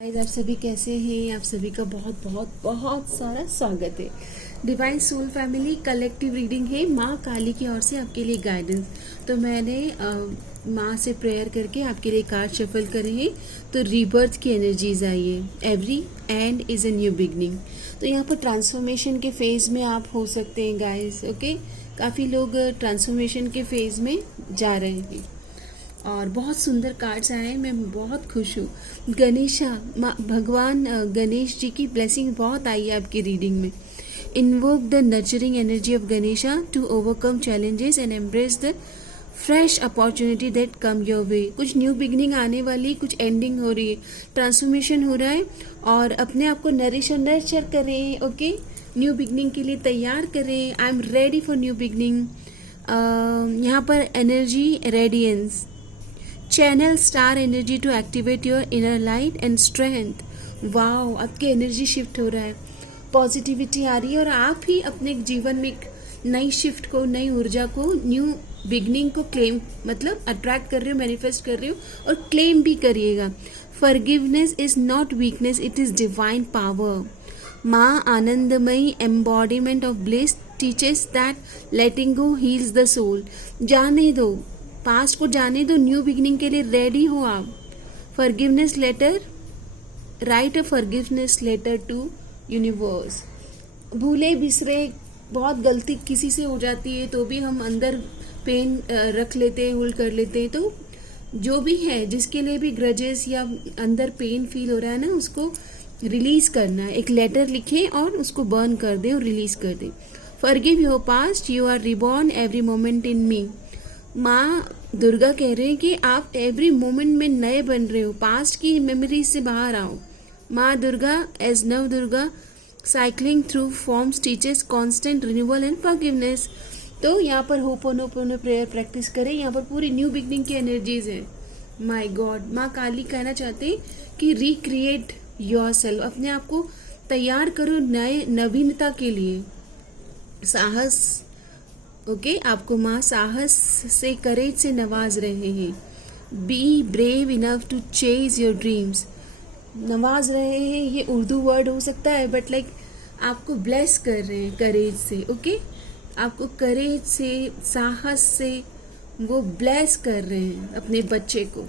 Guys, आप सभी कैसे हैं? आप सभी का बहुत बहुत बहुत सारा स्वागत है। Divine soul family collective reading है माँ काली की ओर से आपके लिए गाइडेंस। तो मैंने माँ से प्रेयर करके आपके लिए कार्ड शफल करे हैं। तो रीबर्थ की एनर्जीज आई है। Every and is a new beginning. तो यहाँ पर ट्रांसफॉर्मेशन के फेज में आप हो सकते हैं गाइस। ओके, काफ़ी लोग ट्रांसफॉर्मेशन के फेज में जा रहे हैं और बहुत सुंदर कार्ड्स आए हैं। मैं बहुत खुश हूँ। गणेशा भगवान गणेश जी की ब्लेसिंग बहुत आई है आपकी रीडिंग में। Invoke the nurturing energy of Ganesha to overcome challenges and embrace the fresh opportunity that come your way. कुछ न्यू बिगनिंग आने वाली, कुछ एंडिंग हो रही है, ट्रांसफॉर्मेशन हो रहा है और अपने आप को नरिश और नर्चर करें। ओके, न्यू बिगनिंग के लिए तैयार करें। I am ready for new beginning. यहाँ पर energy radiance, channel star energy to activate your inner light and strength. Wow, आपकी एनर्जी शिफ्ट हो रहा है, पॉजिटिविटी आ रही है और आप ही अपने जीवन में एक नई शिफ्ट को, नई ऊर्जा को, न्यू बिगनिंग को क्लेम मतलब अट्रैक्ट कर रहे हो, मैनिफेस्ट कर रहे हो और क्लेम भी करिएगा। Forgiveness is not weakness, it is divine power. Maa Anandamayi embodiment of bliss teaches that letting go heals the soul. जाने दो, पास्ट को जाने दो, न्यू बिगिनिंग के लिए रेडी हो आप। Forgiveness letter, write a forgiveness letter to universe. भूले बिसरे बहुत गलती किसी से हो जाती है तो भी हम अंदर पेन रख लेते हैं, होल्ड कर लेते हैं। तो जो भी है, जिसके लिए भी ग्रजेस या अंदर पेन फील हो रहा है ना, उसको रिलीज करना है। एक लेटर लिखें और उसको बर्न कर दें और रिलीज कर दें। Forgive your past, you are reborn every moment in me. Maa Durga कह रहे हैं कि आप एवरी मोमेंट में नए बन रहे हो, पास्ट की मेमोरीज से बाहर आओ। माँ दुर्गा एज नव Durga cycling through forms teachers constant renewal and forgiveness. तो यहाँ पर होपोनोपोनो प्रेयर प्रैक्टिस करें। यहाँ पर पूरी न्यू बिगनिंग की एनर्जीज है। माय गॉड, माँ काली कहना चाहते हैं कि रिक्रिएट योर सेल्फ, अपने आप को तैयार करो नए नवीनता के लिए। साहस, ओके, आपको माँ साहस से, करेज से नवाज रहे हैं। Be brave enough to chase your dreams. नवाज रहे हैं, ये उर्दू वर्ड हो सकता है बट लाइक आपको ब्लेस कर रहे हैं करेज से। ओके, आपको करेज से, साहस से वो ब्लेस कर रहे हैं अपने बच्चे को।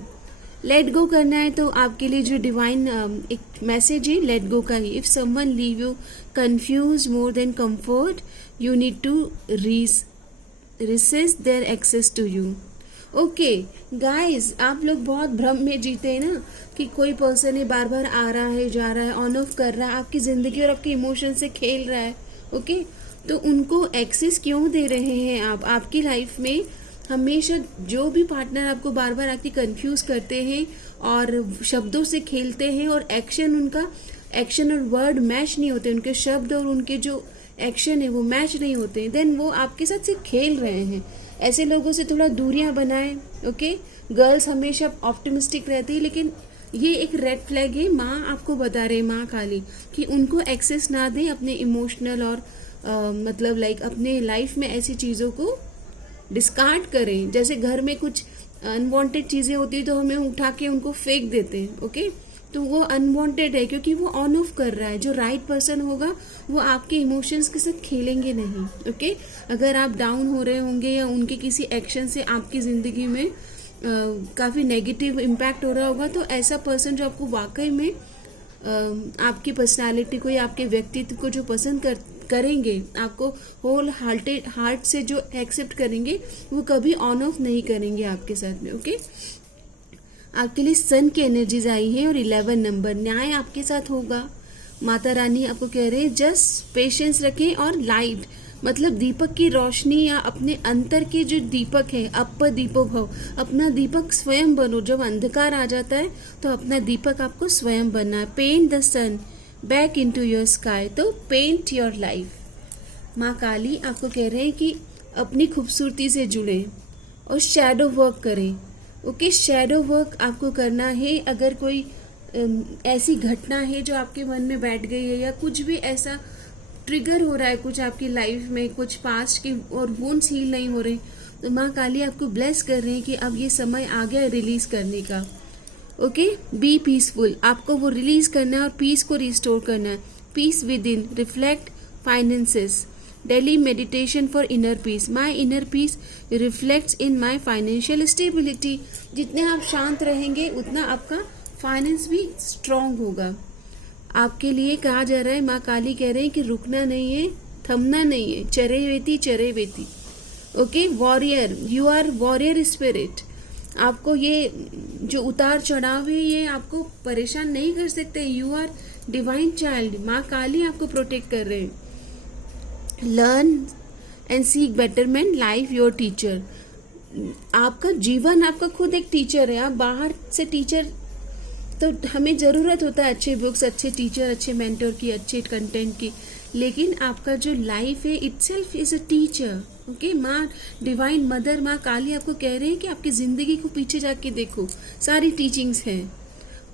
लेट गो करना है तो आपके लिए जो डिवाइन एक मैसेज है लेट गो का ही। If someone leave you confuse more than comfort, you need to resist their access to you। Okay guys, आप लोग बहुत भ्रम में जीते हैं ना कि कोई पर्सन है बार बार आ रहा है, जा रहा है, ऑन ऑफ कर रहा है, आपकी जिंदगी और आपके इमोशन से खेल रहा है। ओके, तो उनको एक्सेस क्यों दे रहे हैं आप? आपकी लाइफ में हमेशा जो भी पार्टनर आपको बार बार आके कंफ्यूज करते हैं और शब्दों से खेलते हैं और एक्शन और वर्ड मैच नहीं होते, उनके शब्द और उनके जो एक्शन है वो मैच नहीं होते हैं, देन वो आपके साथ सिर्फ खेल रहे हैं। ऐसे लोगों से थोड़ा दूरियां बनाएं। ओके, गर्ल्स हमेशा ऑप्टिमिस्टिक रहती है, लेकिन ये एक रेड फ्लैग है। माँ आपको बता रहे, माँ काली, कि उनको एक्सेस ना दें अपने इमोशनल और मतलब लाइक अपने लाइफ में ऐसी चीज़ों को डिस्कार्ड करें। जैसे घर में कुछ अनवांटेड चीज़ें होती है तो हमें उठा के उनको फेंक देते हैं। ओके, तो वो अनवांटेड है क्योंकि वो ऑन ऑफ कर रहा है। जो राइट पर्सन होगा वो आपके इमोशंस के साथ खेलेंगे नहीं। ओके, अगर आप डाउन हो रहे होंगे या उनके किसी एक्शन से आपकी ज़िंदगी में काफ़ी नेगेटिव इम्पैक्ट हो रहा होगा, तो ऐसा पर्सन जो आपको वाकई में आपकी पर्सनालिटी को या आपके व्यक्तित्व को जो पसंद करेंगे, आपको होल हार्ट से जो एक्सेप्ट करेंगे, वो कभी ऑन ऑफ नहीं करेंगे आपके साथ में। ओके, आपके लिए सन की एनर्जीज आई है और 11 नंबर, न्याय आपके साथ होगा। माता रानी आपको कह रहे हैं जस्ट पेशेंस रखें और लाइट मतलब दीपक की रोशनी या अपने अंतर के जो दीपक है, अपर दीपो भव, अपना दीपक स्वयं बनो। जब अंधकार आ जाता है तो अपना दीपक आपको स्वयं बनना है। Paint the sun back into your sky, तो पेंट योर लाइफ। माँ काली आपको कह रहे हैं कि अपनी खूबसूरती से जुड़े और शैडो वर्क करें। ओके, शैडो वर्क आपको करना है। अगर कोई ऐसी घटना है जो आपके मन में बैठ गई है या कुछ भी ऐसा ट्रिगर हो रहा है कुछ आपकी लाइफ में, कुछ पास्ट के और वुंड्स हील नहीं हो रहे, तो माँ काली आपको ब्लेस कर रहे हैं कि अब ये समय आ गया रिलीज करने का। ओके, बी पीसफुल, आपको वो रिलीज करना है और पीस को रिस्टोर करना है। Peace with in, reflect finances, daily meditation for inner peace, my inner peace reflects in my financial stability. जितने आप शांत रहेंगे उतना आपका फाइनेंस भी स्ट्रांग होगा। आपके लिए कहा जा रहा है, माँ काली कह रहे हैं कि रुकना नहीं है, थमना नहीं है, चरे वेती चरे वेती। Okay, warrior, you are warrior spirit. आपको ये जो उतार चढ़ाव है ये आपको परेशान नहीं कर सकते। यू आर डिवाइन चाइल्ड, माँ काली आपको प्रोटेक्ट कर रहे हैं। Learn and seek betterment, life your teacher. आपका जीवन आपका खुद एक टीचर है। आप बाहर से टीचर, तो हमें ज़रूरत होता है अच्छे बुक्स, अच्छे टीचर, अच्छे मेंटर की, अच्छे कंटेंट की, लेकिन आपका जो लाइफ है itself is a teacher. Okay, माँ डिवाइन मदर, माँ काली आपको कह रहे हैं कि आपकी ज़िंदगी को पीछे जाके देखो, सारी टीचिंग्स हैं।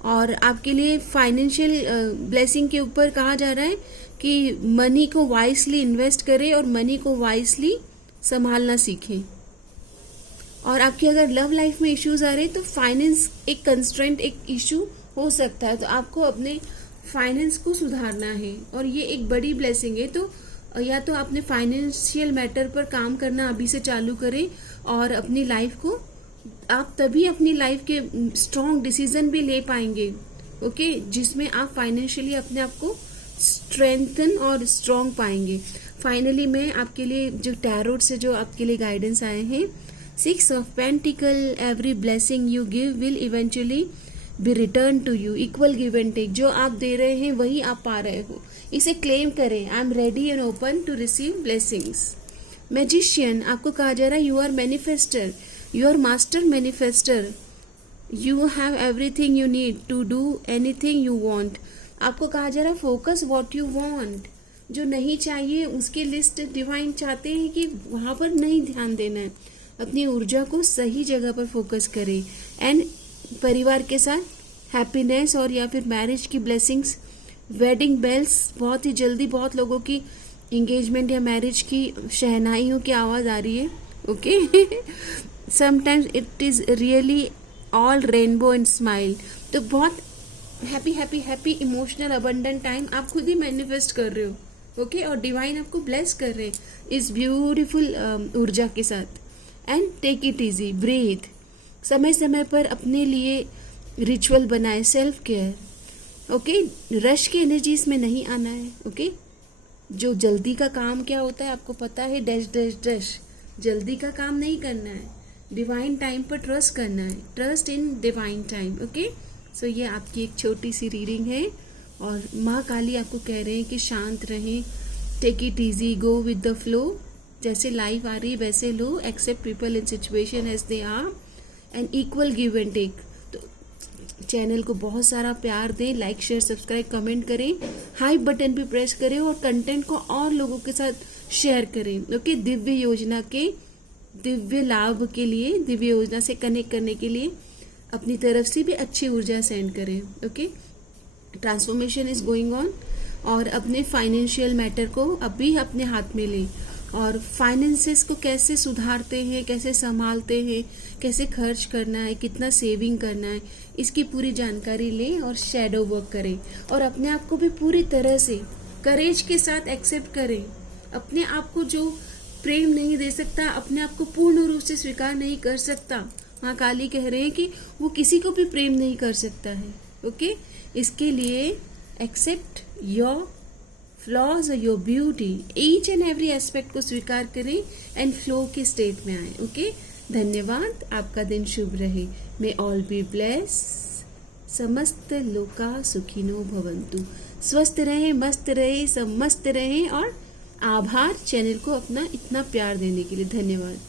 और आपके लिए फाइनेंशियल ब्लेसिंग के ऊपर कहा जा रहा है कि मनी को वाइसली इन्वेस्ट करें और मनी को वाइसली संभालना सीखें। और आपके अगर लव लाइफ में इश्यूज आ रहे हैं तो फाइनेंस एक कंस्ट्रेंट, एक इशू हो सकता है, तो आपको अपने फाइनेंस को सुधारना है और ये एक बड़ी ब्लेसिंग है। तो या तो आपने फाइनेंशियल मैटर पर काम करना अभी से चालू करें और अपनी लाइफ को, आप तभी अपनी लाइफ के स्ट्रॉन्ग डिसीजन भी ले पाएंगे। ओके, जिसमें आप फाइनेंशियली अपने आप को स्ट्रेंथन और स्ट्रॉन्ग पाएंगे। फाइनली मैं आपके लिए जो टैरोट से जो आपके लिए गाइडेंस आए हैं, 6 of Pentacle, every blessing you give will eventually be returned to you, equal give and take। जो आप दे रहे हैं वही आप पा रहे हो, इसे क्लेम करें। I am ready and open to receive blessings. Magician, आपको कहा जा रहा है you are manifester, you are master manifester, you have everything you need to do anything you want. आपको कहा जा रहा है फोकस व्हाट यू वांट। जो नहीं चाहिए उसकी लिस्ट डिवाइन चाहते हैं कि वहाँ पर नहीं ध्यान देना है, अपनी ऊर्जा को सही जगह पर फोकस करें। एंड परिवार के साथ हैप्पीनेस और या फिर मैरिज की ब्लेसिंग्स, वेडिंग बेल्स, बहुत ही जल्दी बहुत लोगों की एंगेजमेंट या मैरिज की शहनाइयों की आवाज़ आ रही है। Okay, sometimes it is really all rainbow and smile. तो बहुत happy happy happy emotional abundant time आप खुद ही मैनिफेस्ट कर रहे हो। ओके, और डिवाइन आपको ब्लेस कर रहे हैं इस ब्यूटीफुल ऊर्जा के साथ। And take it easy, breathe. समय समय पर अपने लिए रिचुअल बनाए, सेल्फ केयर। ओके, रश की एनर्जीज में नहीं आना है। ओके, जो जल्दी का काम क्या होता है आपको पता है, डैश डैश डैश, जल्दी का काम नहीं करना है, डिवाइन टाइम पर ट्रस्ट करना है, trust in divine time. Okay, so ये आपकी एक छोटी सी रीडिंग है और माँ काली आपको कह रहे हैं कि शांत रहें, take it easy, go with the flow. जैसे लाइफ आ रही है वैसे लो, accept people in situation as they are and equal give and take. तो चैनल को बहुत सारा प्यार दें, लाइक शेयर सब्सक्राइब कमेंट करें, हाई बटन पे प्रेस करें और कंटेंट को और लोगों के साथ शेयर करें। ओके, दिव्य योजना के दिव्य लाभ के लिए, दिव्य योजना से कनेक्ट करने के लिए अपनी तरफ से भी अच्छी ऊर्जा सेंड करें। Okay, transformation is going on. और अपने फाइनेंशियल मैटर को अभी अपने हाथ में लें और फाइनेंसेस को कैसे सुधारते हैं, कैसे संभालते हैं, कैसे खर्च करना है, कितना सेविंग करना है, इसकी पूरी जानकारी लें और शैडो वर्क करें। और अपने आप को भी पूरी तरह से करेज के साथ एक्सेप्ट करें। अपने आप को जो प्रेम नहीं दे सकता, अपने आप को पूर्ण रूप से स्वीकार नहीं कर सकता, माँ काली कह रहे हैं कि वो किसी को भी प्रेम नहीं कर सकता है। ओके, इसके लिए एक्सेप्ट योर फ्लॉज और your beauty, each and every aspect को स्वीकार करें एंड फ्लो के स्टेट में आए। ओके, धन्यवाद, आपका दिन शुभ रहे। मे ऑल बी ब्लेस, समस्त लोका सुखिनो भवंतु। स्वस्थ रहे, मस्त रहे, सब मस्त रहे। और आभार चैनल को अपना इतना प्यार देने के लिए, धन्यवाद।